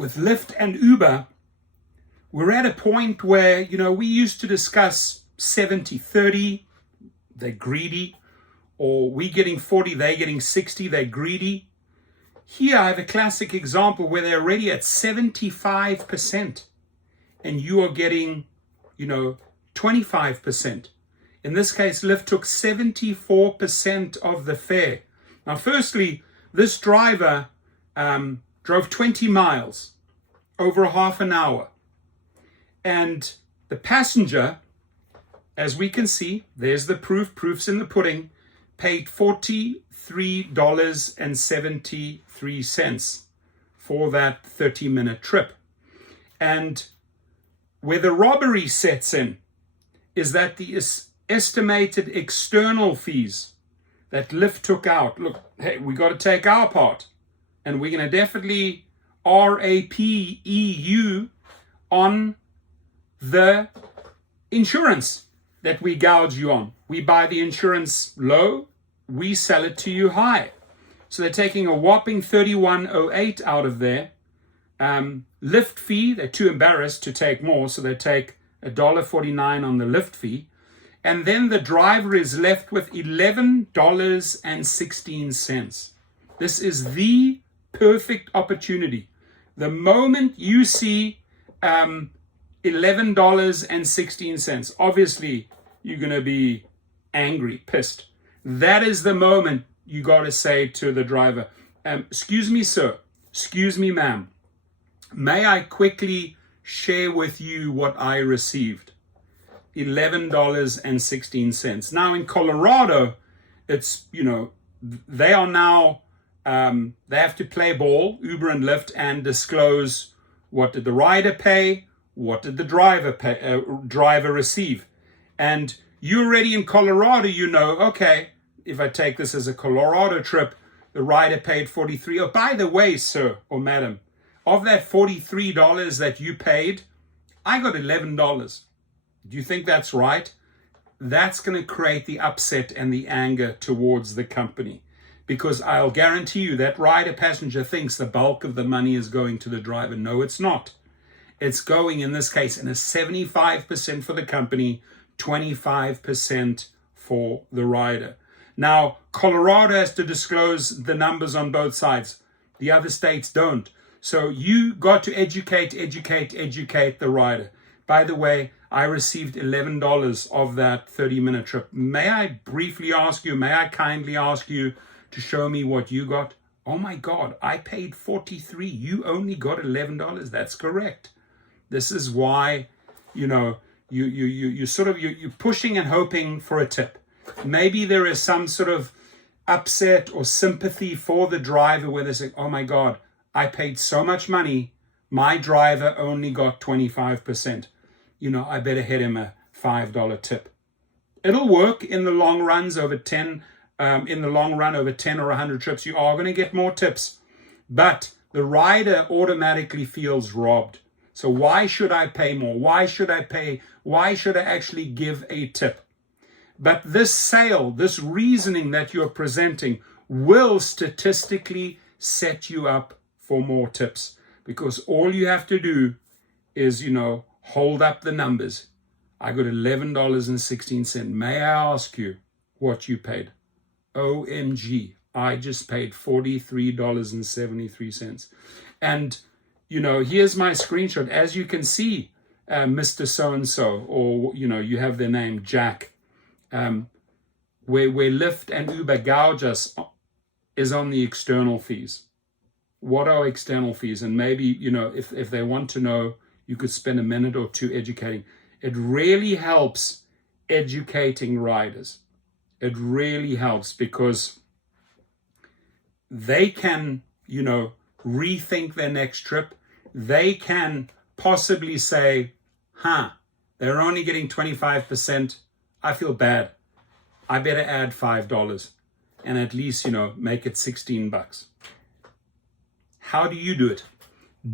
with Lyft and Uber, we're at a point where, we used to discuss 70-30, they're greedy, or we getting 40, they're getting 60, they're greedy. Here I have a classic example where they're already at 75% and you are getting, 25%. In this case, Lyft took 74% of the fare. Now, firstly, this driver drove 20 miles over a half an hour. And the passenger, as we can see, there's the proof's in the pudding, paid $43.73 for that 30-minute trip. And where the robbery sets in is that the estimated external fees that Lyft took out, look, hey, we got to take our part, and we're going to definitely RAPEU on the insurance that we gouge you on. We buy the insurance low, we sell it to you high. So they're taking a whopping $31.08 out of there. Lyft fee, they're too embarrassed to take more, so they take $1.49 on the Lyft fee. And then the driver is left with $11.16. This is the perfect opportunity. The moment you see $11.16, obviously you're going to be angry, pissed. That is the moment you got to say to the driver, excuse me, sir, excuse me, ma'am, may I quickly share with you what I received? $11.16. Now in Colorado, it's, they are now, they have to play ball, Uber and Lyft, and disclose what did the rider pay, what did the driver receive. And you already in Colorado, okay, if I take this as a Colorado trip, the rider paid $43. Oh, by the way, sir or madam, of that $43 that you paid, I got $11. Do you think that's right? That's going to create the upset and the anger towards the company. Because I'll guarantee you that rider passenger thinks the bulk of the money is going to the driver. No, it's not. It's going, in this case, in a 75% for the company, 25% for the rider. Now, Colorado has to disclose the numbers on both sides. The other states don't. So you got to educate the rider. By the way, I received $11 of that 30-minute trip. May I kindly ask you to show me what you got? Oh my God, I paid $43. You only got $11. That's correct. This is why, you're pushing and hoping for a tip. Maybe there is some sort of upset or sympathy for the driver where they say, oh my God, I paid so much money, my driver only got 25%. I better hit him a $5 tip. It'll work in the long runs over 10, over 10 or 100 trips. You are going to get more tips, but the rider automatically feels robbed. So why should I pay more? Why should I actually give a tip? But this sale, this reasoning that you're presenting will statistically set you up for more tips, because all you have to do is, hold up the numbers. I got $11.16. May I ask you what you paid? OMG, I just paid $43.73. And, here's my screenshot. As you can see, Mr. So-and-so, or, you have their name, Jack, where Lyft and Uber gouge us is on the external fees. What are external fees? And maybe, if they want to know, you could spend a minute or two educating. It really helps educating riders. It really helps because they can, rethink their next trip. They can possibly say, they're only getting 25%. I feel bad. I better add $5 and at least, make it $16. How do you do it?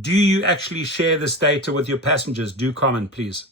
Do you actually share this data with your passengers? Do comment, please.